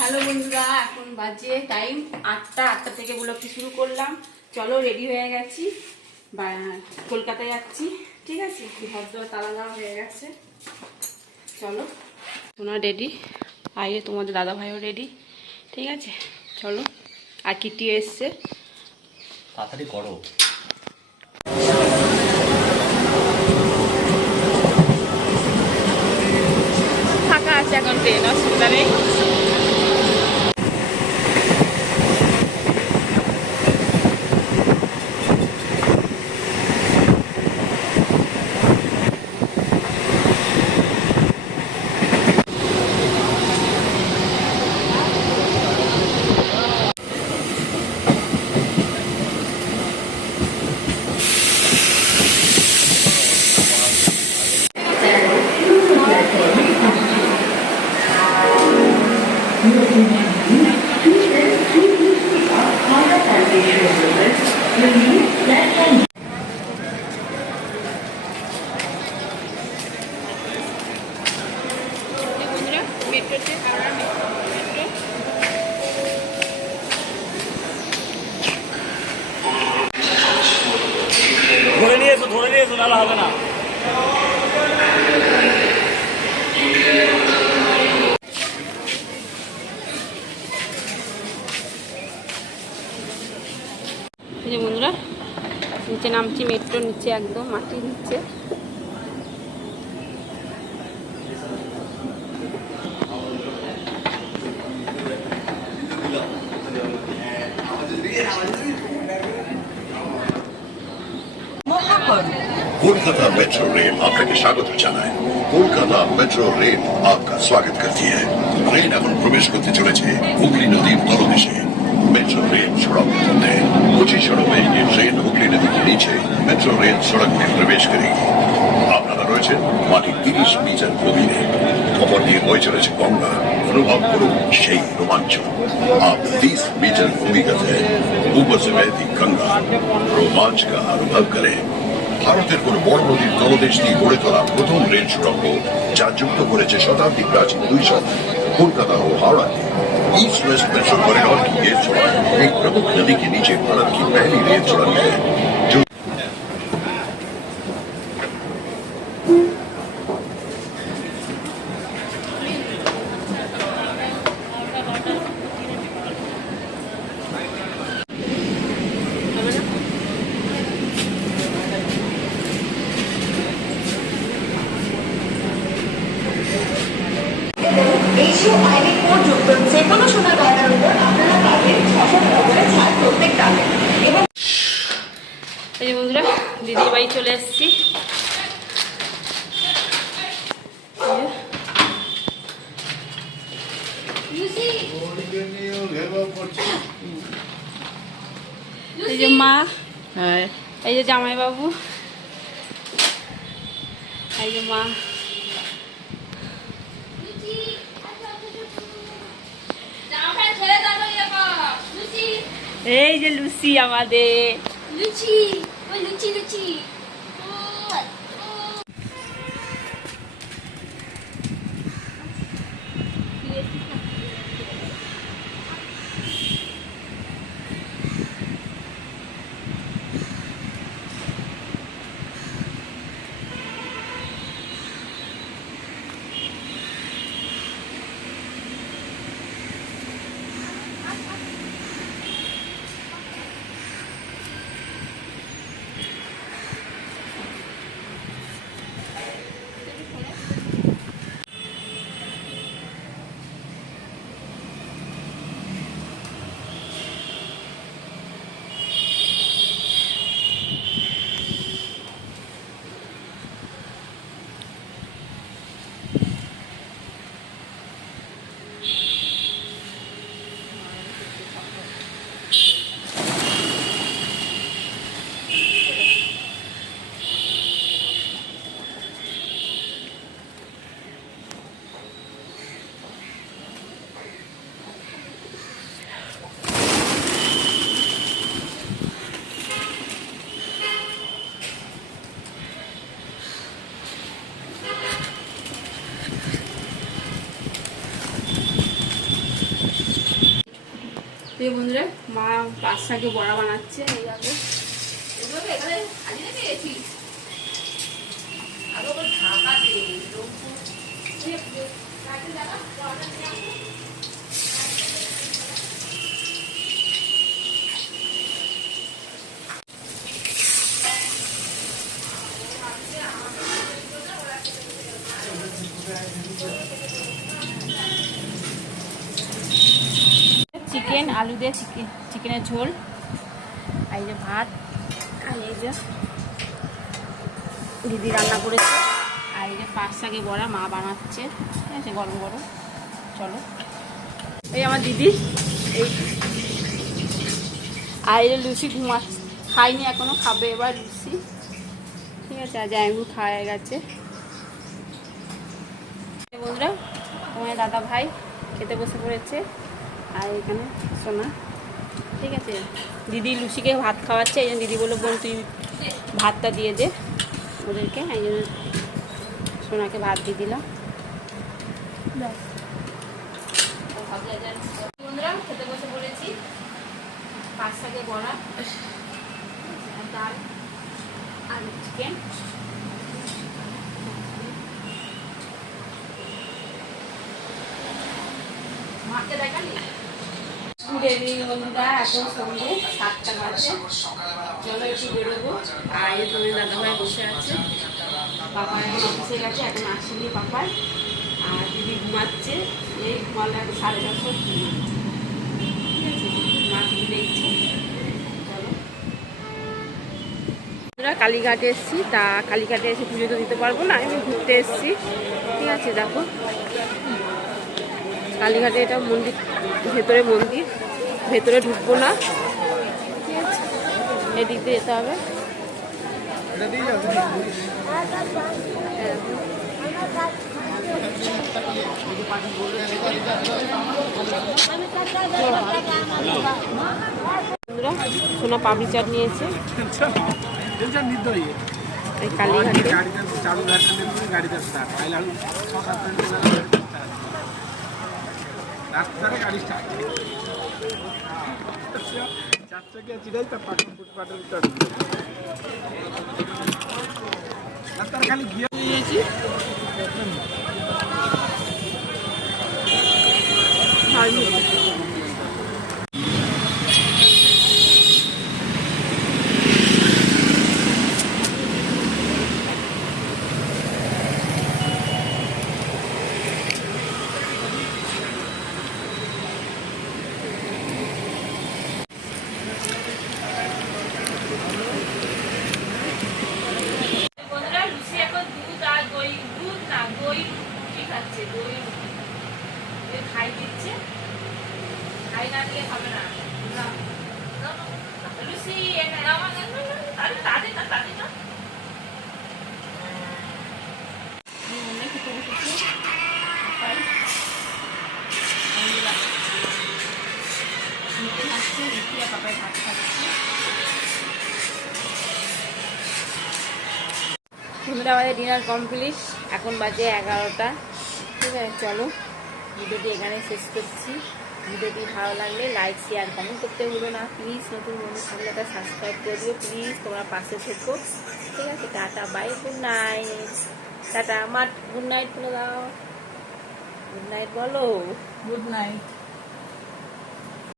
Hello বন্ধুরা, এখন বাজে টাইম 8টা। 8টা থেকে ব্লগটি শুরু করলাম। চলো, রেডি হয়ে গেছি, কলকাতায় যাচ্ছি। ঠিক আছে, ঘর দোয়ার তালা দেওয়া হয়ে গেছে। চলো, তোমরা রেডি, আইয়ে তোমাদের দাদা ভাইও রেডি। ঠিক আছে, চলো। আর কিটি এসছে, তাড়াতাড়ি করো। ফাঁকা আছে এখন ট্রেন, অসুবিধা নেই। মেট্রোতে হাওড়া মেট্রো। ধরে নিয়ে এসো, নাহলে হবে না। এই যে বন্ধুরা, নিচে নামছি, মেট্রো নিচে, একদম মাটির নিচে। कोलकाता मेट्रो रेल आपके स्वागत জানায়। कोलकाता मेट्रो रेल आपका स्वागत करती है। ट्रेन এখন প্রবেশ করতে চলেছে হুগলি নদীর তলদেশে। मेट्रो रेल सड़क होते कुछ ही क्षणों में ये ट्रेन हुगली नदी के नीचे मेट्रो रेल सड़क में प्रवेश करेगी। আপনারা রয়েছেন মাটি 30 মিটার গভীরে। খবর দিয়ে বয়ে চলেছে গঙ্গা। অনুভব করুন সেই রোমাঞ্চ। आप 30 मीटर भूमिगत है, ऊपर से बहती गंगा। रोमांच का अनुभव करें। ভারতের কোন বড় নদীর তলদেশ দিয়ে গড়ে তোলা প্রথম রেল সুড়ঙ্গ, যা যুক্ত করেছে শতাব্দী প্রাচীন দুই শহর कोलकाता और हावड़ा के। ईस्ट वेस्ट मेट्रो कॉरिडोर की ये सुरंग एक प्रमुख नदी के नीचे भारत की पहली रेल सुरंग है जो এই যে বন্ধুরা, দিদির বাড়ি চলে এসেছি। এই যে মা, এই যে জামাইবাবু, এই যে মা, এই যে লুচি আমাদের। লুচি, ওই লুচি লুচি। এই বন্ধুরা মা পাঁচ শাকে বড়া বানাচ্ছে এই যাবে চিকেন আলু দিয়ে চিকেনের ঝোল, আর এই যে ভাত, আর এই যে দিদি রান্না করেছে, আর এই যে পাঁচ শাকে বড়া মা বানাচ্ছে, ঠিক আছে গরম গরম। চলো এই আমার দিদি, এই আর এই যে লুচি খাইনি এখনো, খাবে এবার লুচি, ঠিক আছে। আর জায়গু খাওয়া গেছে। বন্ধুরা তোমার দাদা ভাই খেতে বসে পড়েছে, আর এখানে সোনা, ঠিক আছে। দিদি লুচিকে ভাত খাওয়াচ্ছে, এই জন্য দিদি বললো বোন তুই ভাতটা দিয়ে দে ওদেরকে, এই জন্য সোনাকে ভাত দিয়ে দিলাম। বন্ধুরা খেতে বসে পড়েছি, পাঁচ শাকে বড়া, ডাল, আলু চিকেন, মাকে দেখালি বন্ধুরা। এখন সন্ধ্যে 7টা বাজে, চলো একটু বেরোবো। আর এই তোমার দাদাভাই বসে আছে, পাপা এখন অফিসে গেছে, এখন আসেনি পাপার। আর দিদি ঘুমাচ্ছে, এই ঘুমালে এখন 4:30 ঠিক আছে, মা টিভি দেখছে। চলো বন্ধুরা কালীঘাটে এসেছি, তা কালীঘাটে এসে পুজো তো দিতে পারবো না, আমি ঘুরতে এসেছি, ঠিক আছে। দেখো কালীঘাটে এটা মন্দির, ভেতরে মন্দির, ভেতরে ঢুকবো না, ঠিক আছে, এদিক দিয়ে যেতে হবে। সোনা পাপড়ি চাট নিয়েছে এই কালীঘাটে। রাস্তায় গাড়ি স্টার্ট চারচাকিয়া চিরাই তা পাটন ফুটপাটের ভিতর রাস্তার খালি গিয়ে নিয়েছি খাই দিচ্ছে, খাই না দিয়ে হবে না। লুচি পাপাই ভাত খাচ্ছে। তোমরা আমাদের ডিনার কমপ্লিট, এখন বাজে 11টা, ঠিক আছে। চলো ভিডিওটি এখানে শেষ করছি। ভিডিওটি ভালো লাগলে লাইক শেয়ার কমেন্ট করতে ভুলো না প্লিজ। নতুন বন্ধু থাকলে তা সাবস্ক্রাইব করে দিও প্লিজ, তোমরা পাশে থেকো, ঠিক আছে। Tata bye, good night. Tata আমার গুড নাইট বলে দাও, গুড নাইট বলো, গুড নাইট।